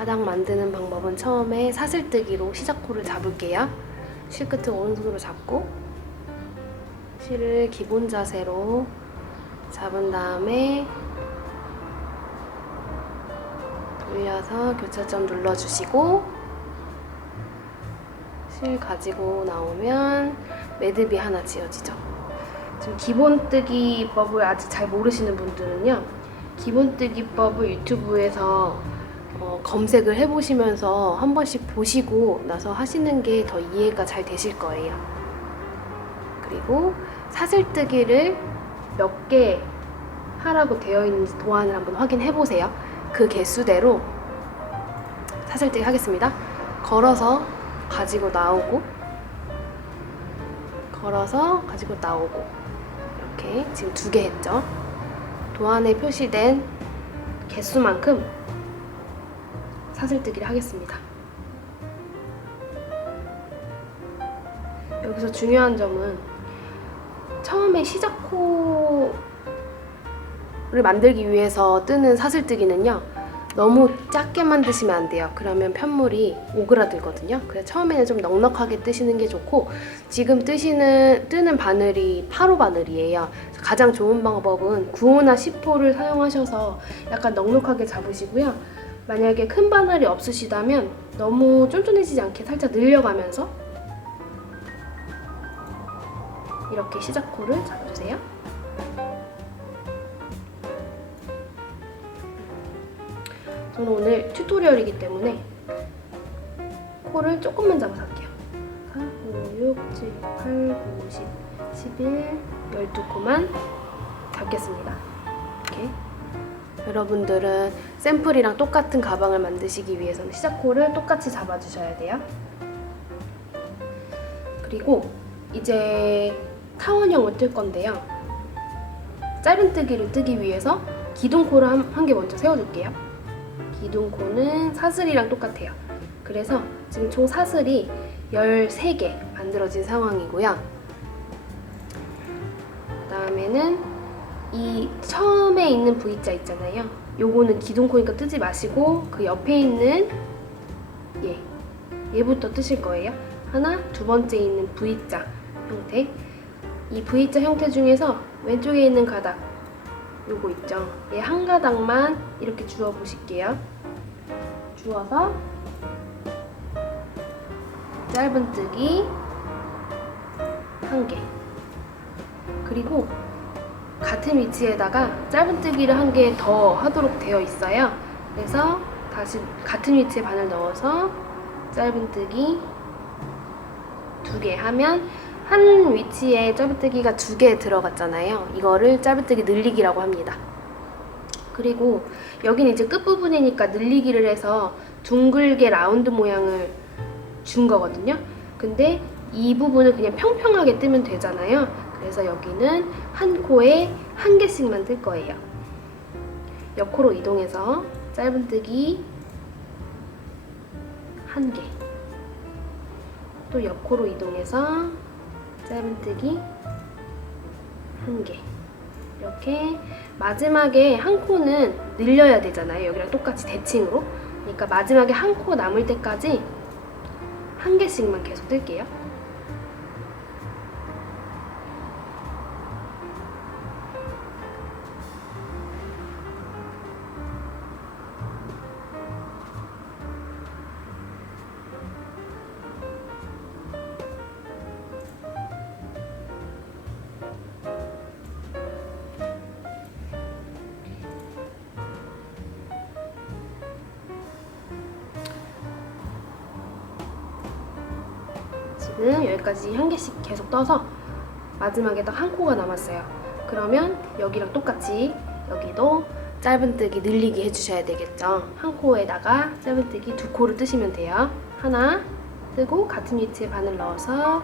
바닥 만드는 방법은 처음에 사슬뜨기로 시작코를 잡을게요. 실 끝을 오른손으로 잡고 실을 기본 자세로 잡은 다음에 돌려서 교차점 눌러주시고 실 가지고 나오면 매듭이 하나 지어지죠. 지금 기본뜨기법을 아직 잘 모르시는 분들은요, 기본뜨기법을 유튜브에서 검색을 해보시면서 한 번씩 보시고 나서 하시는 게 더 이해가 잘 되실 거예요. 그리고 사슬뜨기를 몇 개 하라고 되어 있는지 도안을 한번 확인해 보세요. 그 개수대로 사슬뜨기 하겠습니다. 걸어서 가지고 나오고, 걸어서 가지고 나오고, 이렇게 지금 2개 했죠. 도안에 표시된 개수만큼 사슬뜨기를 하겠습니다. 여기서 중요한 점은 처음에 시작코를 만들기 위해서 뜨는 사슬뜨기는요, 너무 작게 만드시면 안 돼요. 그러면 편물이 오그라들거든요. 그래서 처음에는 좀 넉넉하게 뜨시는 게 좋고, 지금 뜨는 바늘이 8호 바늘이에요. 가장 좋은 방법은 9호나 10호를 사용하셔서 약간 넉넉하게 잡으시고요. 만약에 큰 바늘이 없으시다면 너무 쫀쫀해지지 않게 살짝 늘려가면서 이렇게 시작코를 잡아주세요. 저는 오늘 튜토리얼이기 때문에 코를 조금만 잡아서 할게요. 4, 5, 6, 7, 8, 9, 10, 11, 12코만 잡겠습니다. 이렇게. 여러분들은 샘플이랑 똑같은 가방을 만드시기 위해서는 시작코를 똑같이 잡아주셔야 돼요. 그리고 이제 타원형을 뜰 건데요. 짧은뜨기를 뜨기 위해서 기둥코를 한 개 먼저 세워줄게요. 기둥코는 사슬이랑 똑같아요. 그래서 지금 총 사슬이 13개 만들어진 상황이고요. 그 다음에는 이 처음에 있는 V자 있잖아요. 요거는 기둥코니까 뜨지 마시고 그 옆에 있는 얘부터 뜨실 거예요. 하나, 두 번째 있는 V자 형태. 이 V자 형태 중에서 왼쪽에 있는 가닥 요거 있죠. 얘 한 가닥만 이렇게 주워 보실게요. 주워서 짧은뜨기 1개, 그리고 같은 위치에다가 짧은뜨기를 1개 더 하도록 되어 있어요. 그래서 다시 같은 위치에 바늘 넣어서 짧은뜨기 2개 하면 한 위치에 짧은뜨기가 2개 들어갔잖아요. 이거를 짧은뜨기 늘리기라고 합니다. 그리고 여기는 이제 끝부분이니까 늘리기를 해서 둥글게 라운드 모양을 준 거거든요. 근데 이 부분을 그냥 평평하게 뜨면 되잖아요. 그래서 여기는 한 코에 1개씩만 뜰 거예요. 옆코로 이동해서 짧은뜨기 1개, 또 옆코로 이동해서 짧은뜨기 1개, 이렇게 마지막에 한 코는 늘려야 되잖아요. 여기랑 똑같이 대칭으로. 그러니까 마지막에 한 코 남을 때까지 1개씩만 계속 뜰게요. 지금 여기까지 1개씩 계속 떠서 마지막에 딱 한 코가 남았어요. 그러면 여기랑 똑같이 여기도 짧은뜨기 늘리기 해주셔야 되겠죠. 한 코에다가 짧은뜨기 2코를 뜨시면 돼요. 하나 뜨고 같은 위치에 바늘 넣어서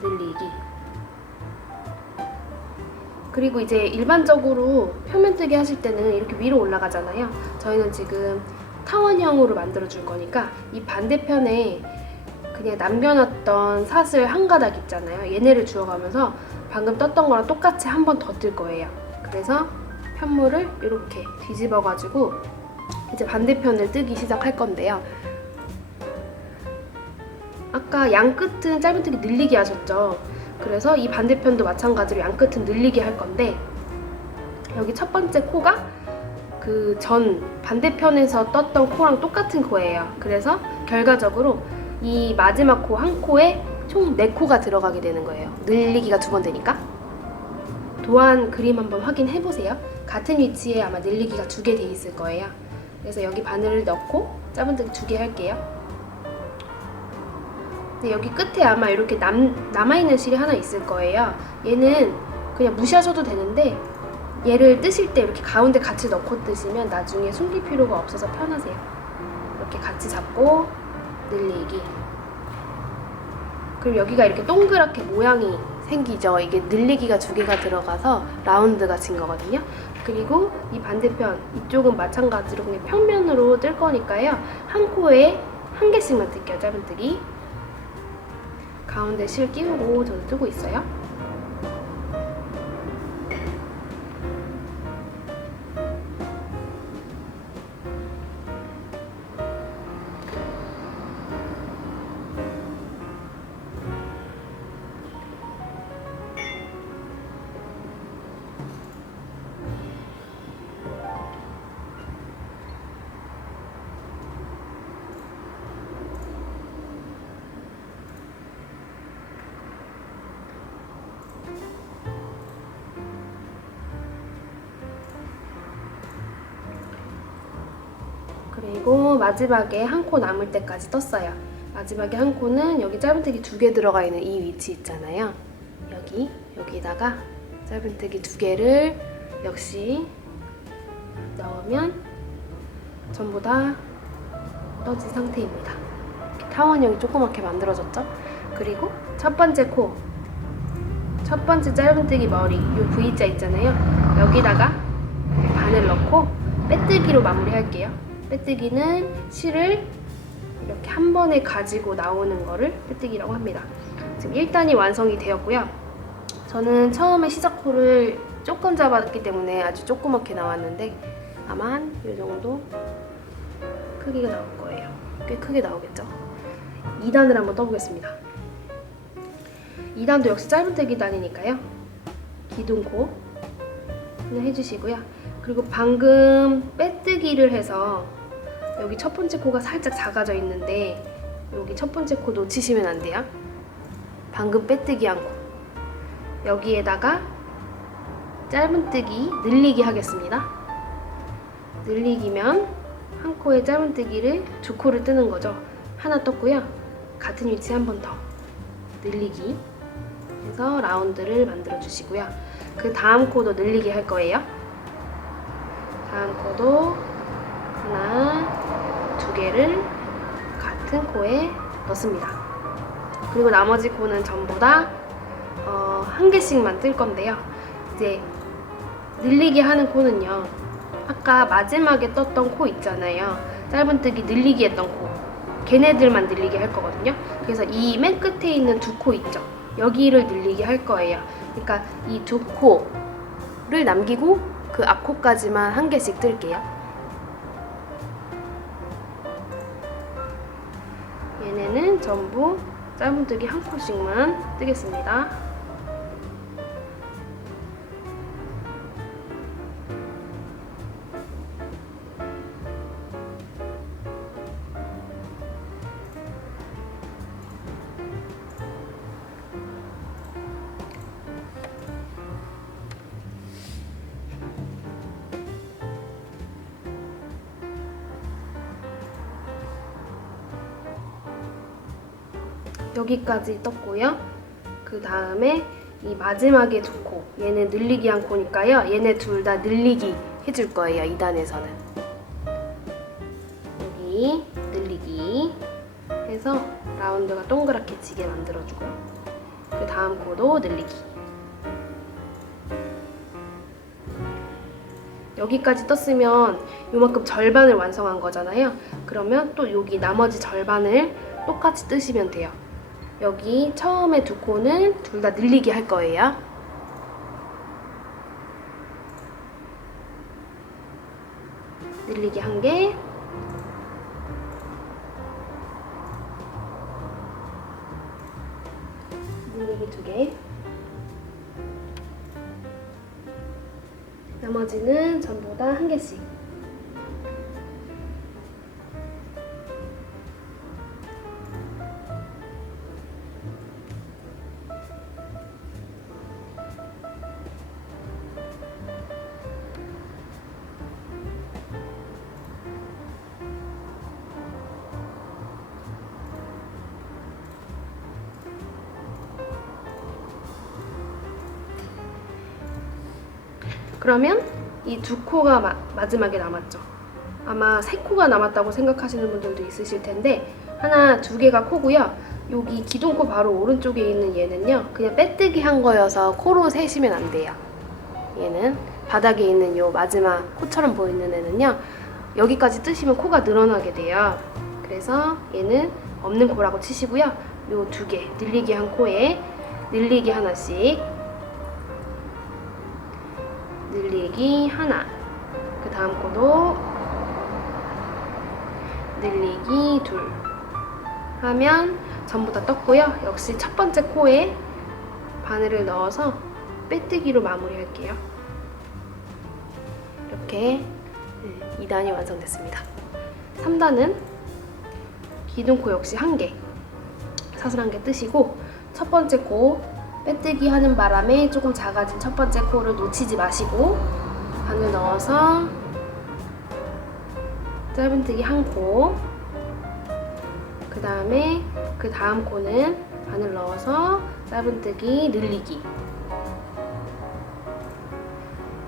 늘리기. 그리고 이제 일반적으로 표면뜨기 하실 때는 이렇게 위로 올라가잖아요. 저희는 지금 타원형으로 만들어 줄 거니까 이 반대편에 그냥 남겨놨던 사슬 한 가닥 있잖아요. 얘네를 주워가면서 방금 떴던 거랑 똑같이 한 번 더 뜰 거예요. 그래서 편물을 이렇게 뒤집어가지고 이제 반대편을 뜨기 시작할 건데요. 아까 양 끝은 짧은뜨기 늘리기 하셨죠? 그래서 이 반대편도 마찬가지로 양 끝은 늘리기 할 건데, 여기 첫 번째 코가 그 전 반대편에서 떴던 코랑 똑같은 코예요. 그래서 결과적으로 이 마지막 코 한 코에 총 4코가 들어가게 되는 거예요. 늘리기가 2번 되니까. 도안 그림 한번 확인해 보세요. 같은 위치에 아마 늘리기가 2개 돼 있을 거예요. 그래서 여기 바늘을 넣고 짧은뜨기 2개 할게요. 근데 여기 끝에 아마 이렇게 남아있는 실이 하나 있을 거예요. 얘는 그냥 무시하셔도 되는데, 얘를 뜨실 때 이렇게 가운데 같이 넣고 뜨시면 나중에 숨길 필요가 없어서 편하세요. 이렇게 같이 잡고 늘리기. 그리고 여기가 이렇게 동그랗게 모양이 생기죠. 이게 늘리기가 2개가 들어가서 라운드가 진 거거든요. 그리고 이 반대편 이쪽은 마찬가지로 그냥 평면으로 뜰 거니까요. 한 코에 1개씩만 뜰게요. 짧은뜨기. 가운데 실 끼우고 저도 뜨고 있어요. 그리고 마지막에 한 코 남을 때까지 떴어요. 마지막에 한 코는 여기 짧은뜨기 2개 들어가 있는 이 위치 있잖아요. 여기다가 짧은뜨기 2개를 역시 넣으면 전부 다 떠진 상태입니다. 이렇게 타원형이 조그맣게 만들어졌죠? 그리고 첫 번째 코, 첫 번째 짧은뜨기 머리, 이 V자 있잖아요. 여기다가 바늘 넣고 빼뜨기로 마무리할게요. 빼뜨기는 실을 이렇게 한 번에 가지고 나오는 거를 빼뜨기라고 합니다. 지금 1단이 완성이 되었고요. 저는 처음에 시작코를 조금 잡았기 때문에 아주 조그맣게 나왔는데 아마 이 정도 크기가 나올 거예요. 꽤 크게 나오겠죠? 2단을 한번 떠보겠습니다. 2단도 역시 짧은뜨기 단이니까요. 기둥코 하나 해주시고요. 그리고 방금 빼뜨기를 해서 여기 첫 번째 코가 살짝 작아져 있는데 여기 첫 번째 코 놓치시면 안 돼요. 방금 빼뜨기 한 코. 여기에다가 짧은뜨기 늘리기 하겠습니다. 늘리기면 한 코에 짧은뜨기를 2코를 뜨는 거죠. 하나 떴고요. 같은 위치 한 번 더. 늘리기 해서 라운드를 만들어 주시고요. 그 다음 코도 늘리기 할 거예요. 다음 코도 하나, 2개를 같은 코에 넣습니다. 그리고 나머지 코는 전부 다 1개씩만 뜰 건데요. 이제 늘리기 하는 코는요. 아까 마지막에 떴던 코 있잖아요. 짧은뜨기 늘리기 했던 코. 걔네들만 늘리기 할 거거든요. 그래서 이 맨 끝에 있는 2코 있죠. 여기를 늘리기 할 거예요. 그러니까 이 2코를 남기고 그 앞코까지만 1개씩 뜰게요. 얘네는 전부 짧은뜨기 1코씩만 뜨겠습니다. 여기까지 떴고요. 그 다음에 이 마지막에 2코, 얘는 늘리기 한 코니까요. 얘네 둘 다 늘리기 해줄 거예요. 2단에서는 여기 늘리기 해서 라운드가 동그랗게 지게 만들어주고요. 그 다음 코도 늘리기. 여기까지 떴으면 요만큼 절반을 완성한 거잖아요. 그러면 또 여기 나머지 절반을 똑같이 뜨시면 돼요. 여기 처음에 2코는 둘 다 늘리기 할 거예요. 늘리기 1개, 늘리기 2개, 나머지는 전부 다 1개씩. 그러면 이 2코가 마지막에 남았죠. 아마 3코가 남았다고 생각하시는 분들도 있으실 텐데 하나, 2개가 코고요. 여기 기둥코 바로 오른쪽에 있는 얘는요, 그냥 빼뜨기 한 거여서 코로 세시면 안 돼요. 얘는 바닥에 있는 요 마지막 코처럼 보이는 애는요, 여기까지 뜨시면 코가 늘어나게 돼요. 그래서 얘는 없는 코라고 치시고요. 요 2개, 늘리기 한 코에 늘리기 하나씩, 늘리기 하나, 그 다음 코도 늘리기 둘 하면 전부 다 떴고요. 역시 첫 번째 코에 바늘을 넣어서 빼뜨기로 마무리할게요. 이렇게 2단이 완성됐습니다. 3단은 기둥코 역시 1개, 사슬 1개 뜨시고 첫 번째 코 빼뜨기 하는 바람에 조금 작아진 첫 번째 코를 놓치지 마시고 바늘 넣어서 짧은뜨기 1코, 그 다음에 그 다음 코는 바늘 넣어서 짧은뜨기 늘리기,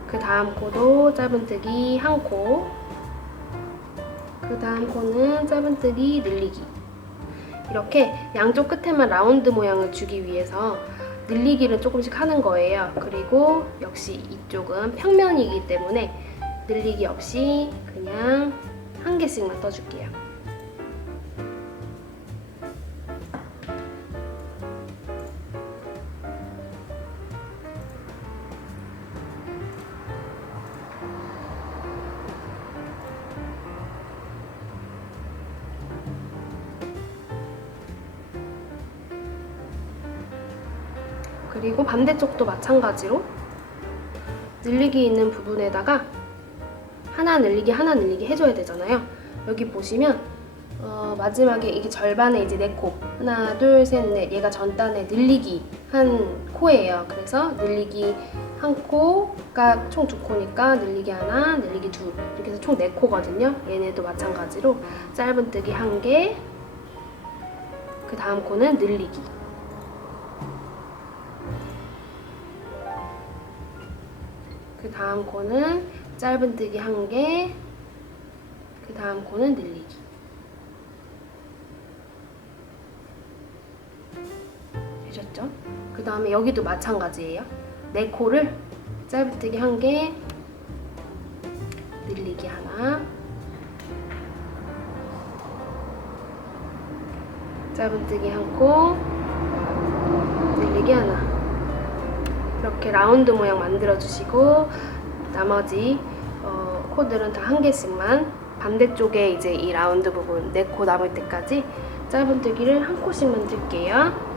그 다음 코도 짧은뜨기 1코, 그 다음 코는 짧은뜨기 늘리기. 이렇게 양쪽 끝에만 라운드 모양을 주기 위해서 늘리기를 조금씩 하는 거예요. 그리고 역시 이쪽은 평면이기 때문에 늘리기 없이 그냥 1개씩만 떠줄게요. 그리고 반대쪽도 마찬가지로 늘리기 있는 부분에다가 하나 늘리기 하나 늘리기 해줘야 되잖아요. 여기 보시면 마지막에 이게 절반에 이제 4코, 하나 둘 셋 넷, 얘가 전단에 늘리기 한 코예요. 그래서 늘리기 1코가 총 2코니까 늘리기 하나, 늘리기 둘, 이렇게 해서 총 4코거든요. 얘네도 마찬가지로 짧은뜨기 1개, 그 다음 코는 늘리기, 그 다음 코는 짧은뜨기 1개, 그 다음 코는 늘리기. 되셨죠? 그 다음에 여기도 마찬가지예요. 4코를 짧은뜨기 1개, 늘리기 하나, 짧은뜨기 1코, 늘리기 하나. 이렇게 라운드 모양 만들어 주시고 나머지 코들은 다 1개씩만 반대쪽에 이제 이 라운드 부분 4코 남을 때까지 짧은뜨기를 1코씩만 뜰게요.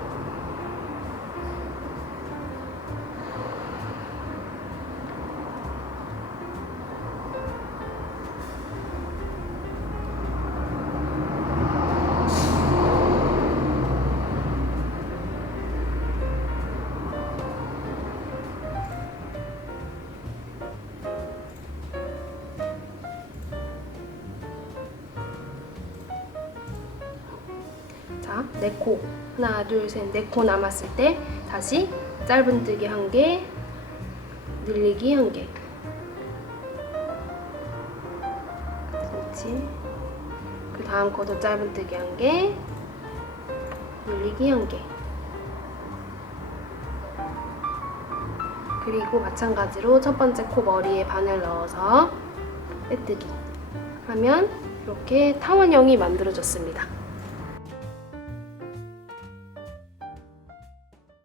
자, 4코, 하나 둘 셋 4코 남았을 때 다시 짧은뜨기 1개, 늘리기 1개, 그렇지. 그 다음 코도 짧은뜨기 1개, 늘리기 1개. 그리고 마찬가지로 첫 번째 코 머리에 바늘 넣어서 빼뜨기 하면 이렇게 타원형이 만들어졌습니다.